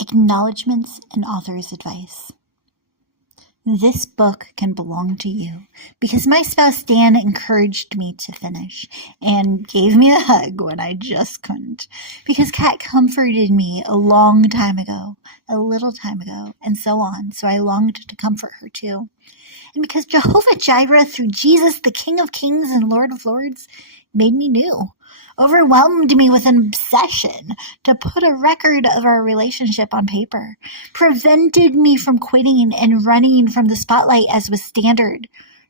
Acknowledgements and author's advice. This book can belong to you because my spouse Dan encouraged me to finish and gave me a hug when I just couldn't, because Kat comforted me a little time ago, and so on, so I longed to comfort her too. And because Jehovah Jireh, through Jesus, the King of Kings and Lord of Lords, made me new, overwhelmed me with an obsession to put a record of our relationship on paper, prevented me from quitting and running from the spotlight as was standard,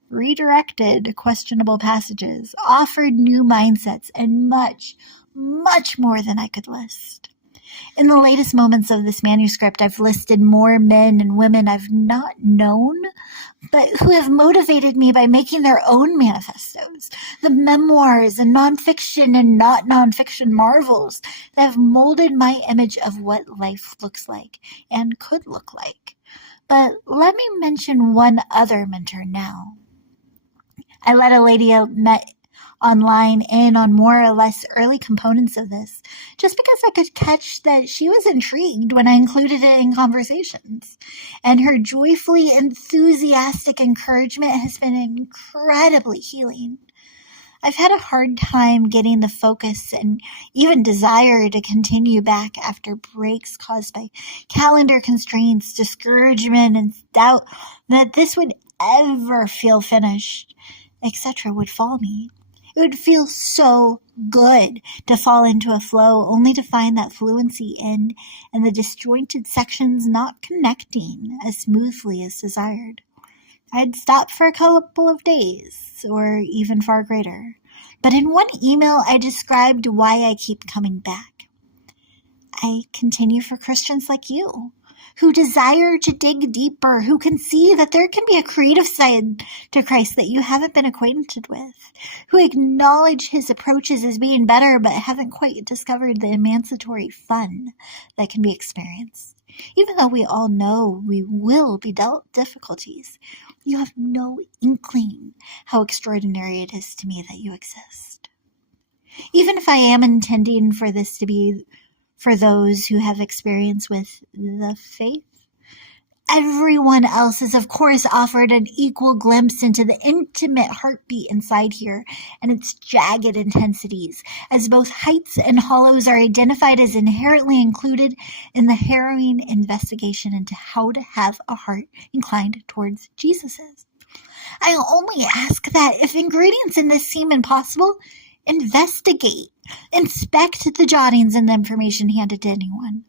redirected questionable passages, offered new mindsets, and much, much more than I could list. In the latest moments of this manuscript, I've listed more men and women I've not known, but who have motivated me by making their own manifestos, the memoirs and nonfiction and not nonfiction marvels that have molded my image of what life looks like and could look like. But let me mention one other mentor now. I let a lady I met online in on more or less early components of this, just because I could catch that she was intrigued when I included it in conversations. And her joyfully enthusiastic encouragement has been incredibly healing. I've had a hard time getting the focus and even desire to continue back after breaks caused by calendar constraints, discouragement, and doubt that this would ever feel finished, etc. would fall me. It would feel so good to fall into a flow only to find that fluency end and the disjointed sections not connecting as smoothly as desired. I'd stop for a couple of days, or even far greater. But in one email, I described why I keep coming back. I continue for Christians like you, who desire to dig deeper, who can see that there can be a creative side to Christ that you haven't been acquainted with, who acknowledge his approaches as being better but haven't quite discovered the emancipatory fun that can be experienced. Even though we all know we will be dealt difficulties, you have no inkling how extraordinary it is to me that you exist. Even if I am intending for this to be for those who have experience with the faith, everyone else is, of course, offered an equal glimpse into the intimate heartbeat inside here and its jagged intensities, as both heights and hollows are identified as inherently included in the harrowing investigation into how to have a heart inclined towards Jesus's. I only ask that if ingredients in this seem impossible, investigate, inspect the jottings and the information handed to anyone.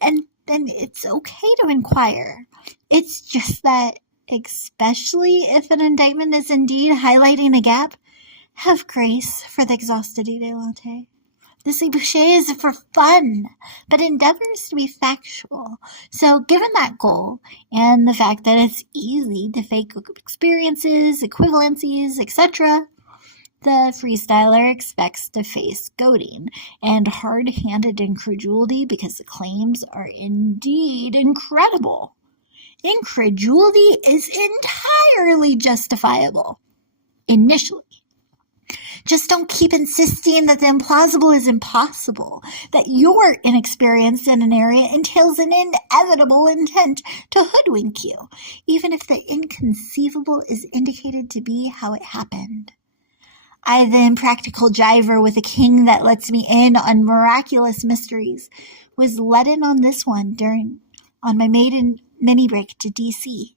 And then it's okay to inquire. It's just that, especially if an indictment is indeed highlighting a gap, have grace for the exhaustivity delante. This ébauché is for fun, but endeavors to be factual. So given that goal, and the fact that it's easy to fake experiences, equivalencies, etc., the freestyler expects to face goading and hard-handed incredulity because the claims are indeed incredible. Incredulity is entirely justifiable, initially. Just don't keep insisting that the implausible is impossible, that your inexperience in an area entails an inevitable intent to hoodwink you, even if the inconceivable is indicated to be how it happened. I, the impractical jiver with a king that lets me in on miraculous mysteries, was let in on this one on my maiden mini-break to D.C.,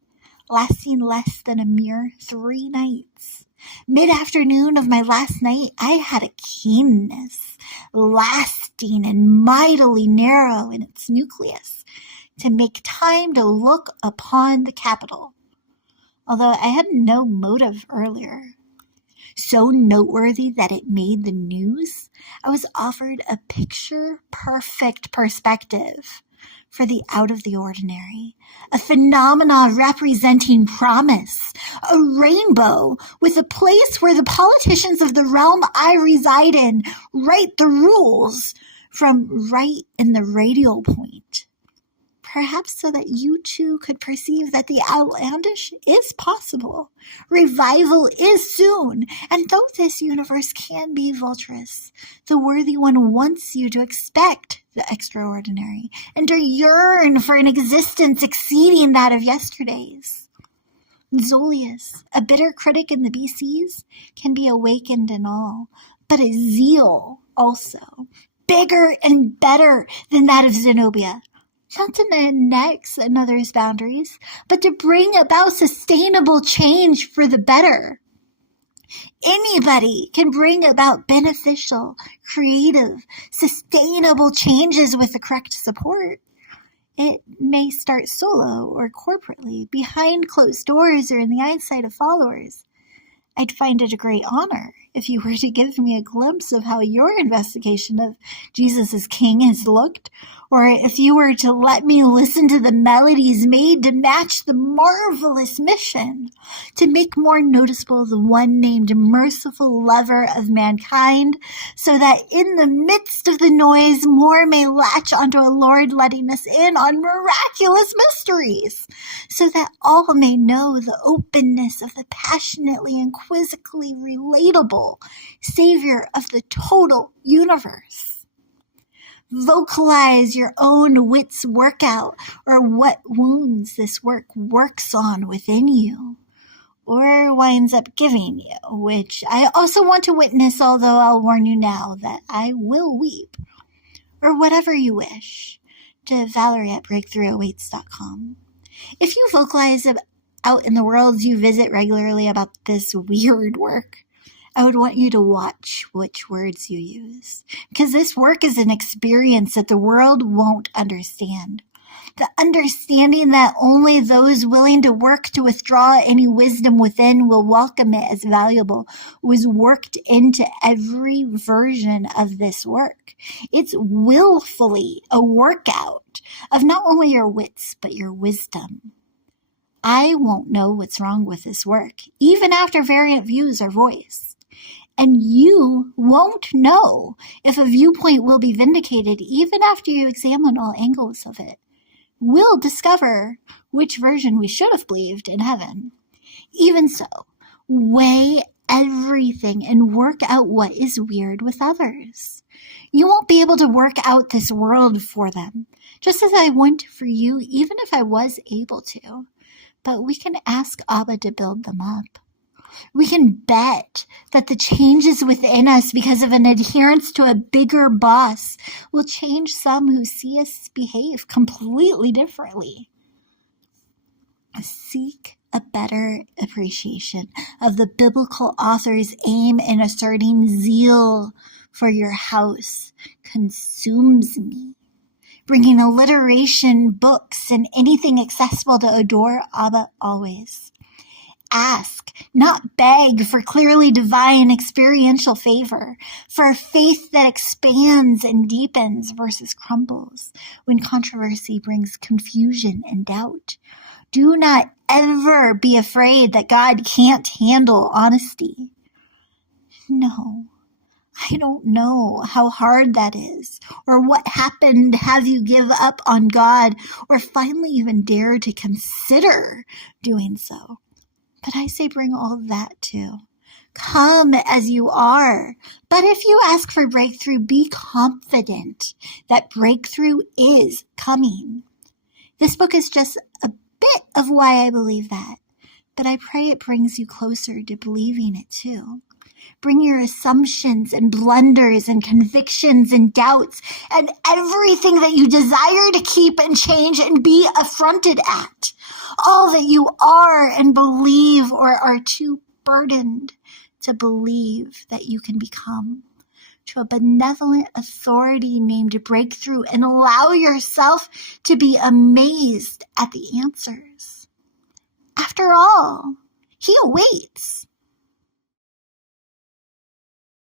lasting less than a mere 3 nights. Mid-afternoon of my last night, I had a keenness, lasting and mightily narrow in its nucleus, to make time to look upon the Capitol, although I had no motive earlier. So noteworthy that it made the news, I was offered a picture-perfect perspective for the out-of-the-ordinary, a phenomena representing promise, a rainbow with a place where the politicians of the realm I reside in write the rules from right in the radial point. perhaps so that you too could perceive that the outlandish is possible. Revival is soon, and though this universe can be vulturous, the worthy one wants you to expect the extraordinary and to yearn for an existence exceeding that of yesterday's. Zolius, a bitter critic in the BCs, can be awakened in all, but a zeal also, bigger and better than that of Zenobia, not to annex another's boundaries, but to bring about sustainable change for the better. Anybody can bring about beneficial, creative, sustainable changes with the correct support. It may start solo or corporately, behind closed doors or in the eyesight of followers. I'd find it a great honor if you were to give me a glimpse of how your investigation of Jesus as King has looked, or if you were to let me listen to the melodies made to match the marvelous mission, to make more noticeable the one named merciful lover of mankind, so that in the midst of the noise more may latch onto a Lord letting us in on miraculous mysteries, so that all may know the openness of the passionately and quizzically relatable Savior of the total universe. Vocalize your own wit's workout, or what wounds this work works on within you, or winds up giving you, which I also want to witness, although I'll warn you now that I will weep, or whatever you wish, to Valerie at breakthroughawaits.com. If you vocalize out in the worlds you visit regularly about this weird work, I would want you to watch which words you use, because this work is an experience that the world won't understand. The understanding that only those willing to work to withdraw any wisdom within will welcome it as valuable was worked into every version of this work. It's willfully a workout of not only your wits, but your wisdom. I won't know what's wrong with this work, even after variant views are voiced. And you won't know if a viewpoint will be vindicated even after you examine all angles of it. We'll discover which version we should have believed in heaven. Even so, weigh everything and work out what is weird with others. You won't be able to work out this world for them, just as I wouldn't for you, even if I was able to. But we can ask Abba to build them up. We can bet that the changes within us because of an adherence to a bigger boss will change some who see us behave completely differently. Seek a better appreciation of the biblical author's aim in asserting zeal for your house consumes me. Bringing alliteration, books, and anything accessible to adore Abba always. Ask, not beg, for clearly divine experiential favor, for a faith that expands and deepens versus crumbles when controversy brings confusion and doubt. Do not ever be afraid that God can't handle honesty. No, I don't know how hard that is, or what happened to have you give up on God, or finally even dare to consider doing so. But I say bring all that too. Come as you are. But if you ask for breakthrough, be confident that breakthrough is coming. This book is just a bit of why I believe that, but I pray it brings you closer to believing it too. Bring your assumptions and blunders and convictions and doubts and everything that you desire to keep and change and be affronted at. All that you are and believe or are too burdened to believe that you can become, to a benevolent authority named Breakthrough, and allow yourself to be amazed at the answers. After all, he awaits.